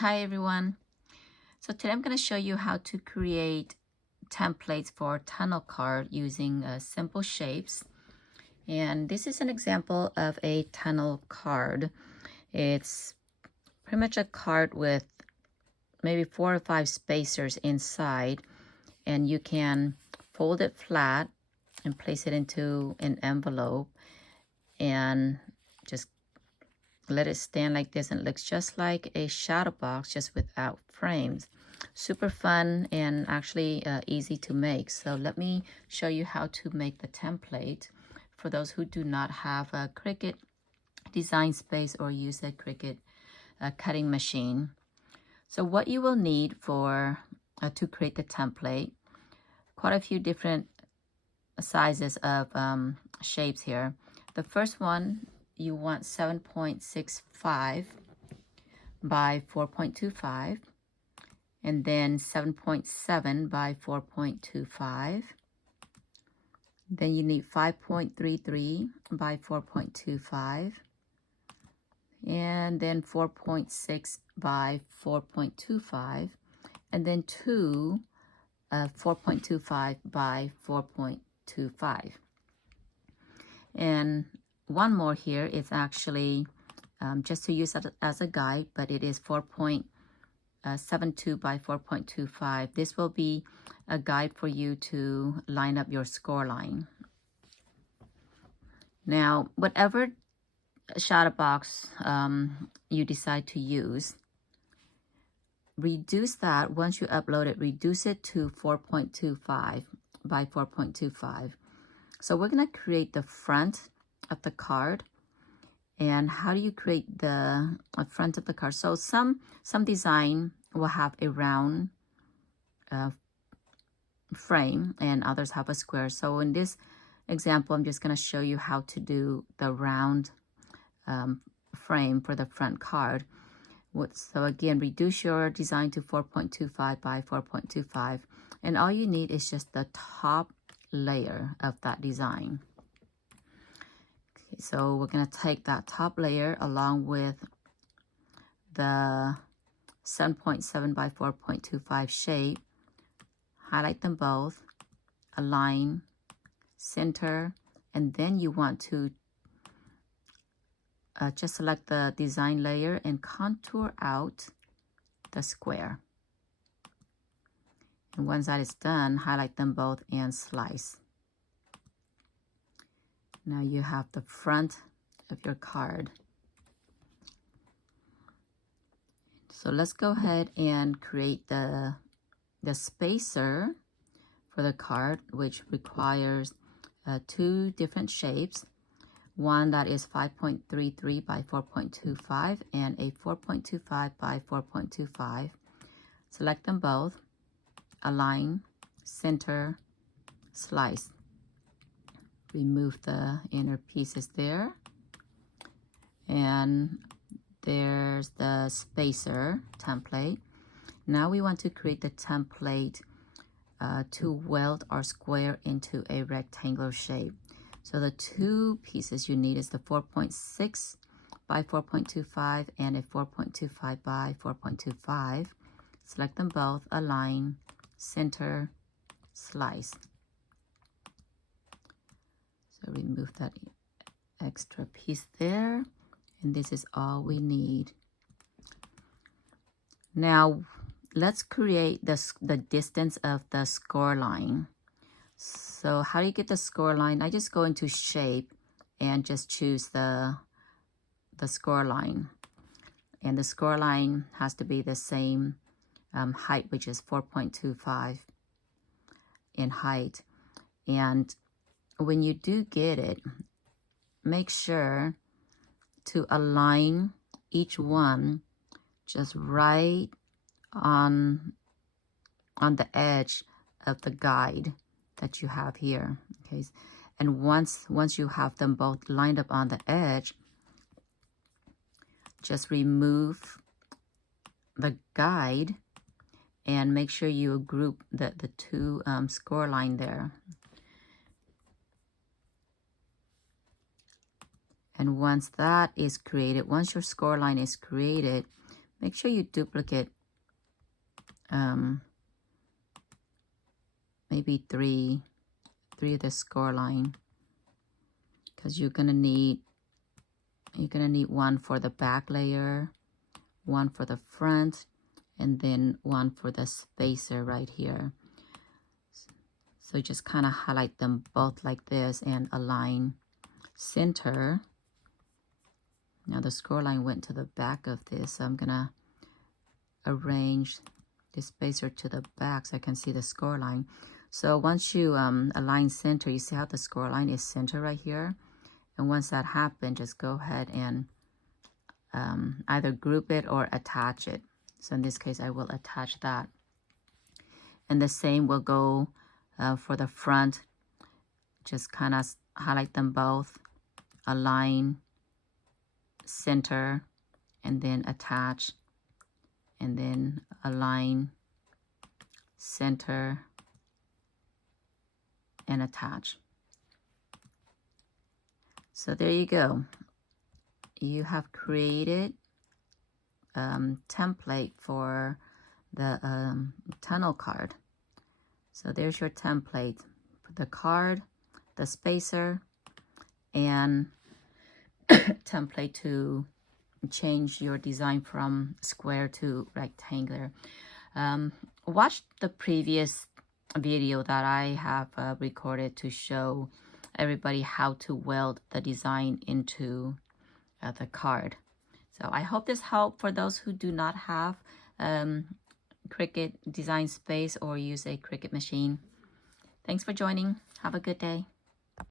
Hi everyone. So today I'm going to show you how to create templates for tunnel card using simple shapes. And this is an example of a tunnel card. It's pretty much a card with maybe 4 or 5 spacers inside, and you can fold it flat and place it into an envelope and just let it stand like this, and it looks just like a shadow box, just without frames. Super fun and actually easy to make. So let me show you how to make the template for those who do not have a Cricut design space or use a Cricut cutting machine. So what you will need for to create the template, quite a few different sizes of shapes here. The first one, you want 7.65 by 4.25, and then 7.7 by 4.25. Then you need 5.33 by 4.25, and then 4.6 by 4.25, and then two 4.25 by 4.25. And one more here is actually just to use it as a guide, but it is 4.72 by 4.25. This will be a guide for you to line up your score line. Now, whatever shadow box you decide to use, reduce that once you upload it, reduce it to 4.25 by 4.25. So we're going to create the front of the card. And how do you create the front of the card? So some design will have a round frame and others have a square. So in this example, I'm just going to show you how to do the round frame for the front card. So again, reduce your design to 4.25 by 4.25. And all you need is just the top layer of that design. Okay, so we're going to take that top layer along with the 7.7 by 4.25 shape, highlight them both, align, center, and then you want to just select the design layer and contour out the square. And once that is done, highlight them both and slice. Now you have the front of your card. So let's go ahead and create the spacer for the card, which requires two different shapes. One that is 5.33 by 4.25 and a 4.25 by 4.25. Select them both, align, center, slice. Remove the inner pieces there. And there's the spacer template. Now we want to create the template to weld our square into a rectangular shape. So the two pieces you need is the 4.6 by 4.25 and a 4.25 by 4.25. Select them both, align, center, slice. So remove that extra piece there, and this is all we need. Now let's create the distance of the score line. So how do you get the score line? I just go into shape and just choose the score line, and the score line has to be the same height, which is 4.25 in height. And when you do get it, make sure to align each one just right on the edge of the guide that you have here. Okay, and once you have them both lined up on the edge, just remove the guide and make sure you group the two score line there. And once that is created, once your score line is created, make sure you duplicate maybe three of the score line, because you're gonna need one for the back layer, one for the front, and then one for the spacer right here. So just kind of highlight them both like this and align center. Now the score line went to the back of this, so I'm gonna arrange the spacer to the back so I can see the score line. So once you align center, you see how the score line is center right here? And once that happens, just go ahead and either group it or attach it. So in this case, I will attach that. And the same will go for the front. Just kind of highlight them both, align, center, and then attach, and then align, center, and attach. So there you go. You have created template for the tunnel card. So there's your template, the card, the spacer, and template to change your design from square to rectangular. Watch the previous video that I have recorded to show everybody how to weld the design into the card. So I hope this helped for those who do not have Cricut design space or use a Cricut machine. Thanks for joining. Have a good day.